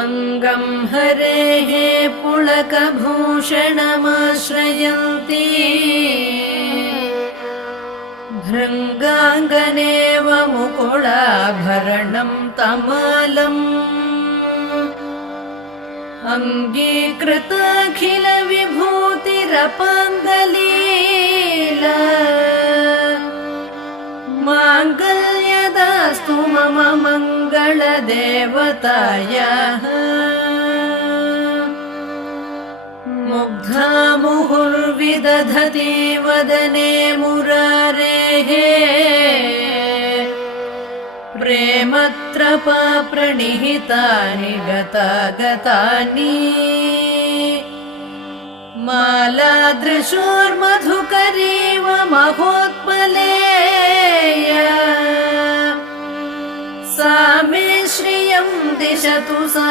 अङ्गम् हरेः पुलकभूषणमाश्रयन्ती भृङ्गाङ्गनेव मुकुलाभरणम् तमालम् अङ्गीकृताखिलविभूतिरपाङ्गलीला माङ्गल्यदास्तु मम मङ्गलदेवतायाः मुग्धा मुहुर्विदधति वदने मुरारेः प्रेमत्रपा प्रणिहितानि गतागतानि मालादृशोर्मधुकरीव महोत्पलेया सा मे श्रियं दिशतु सा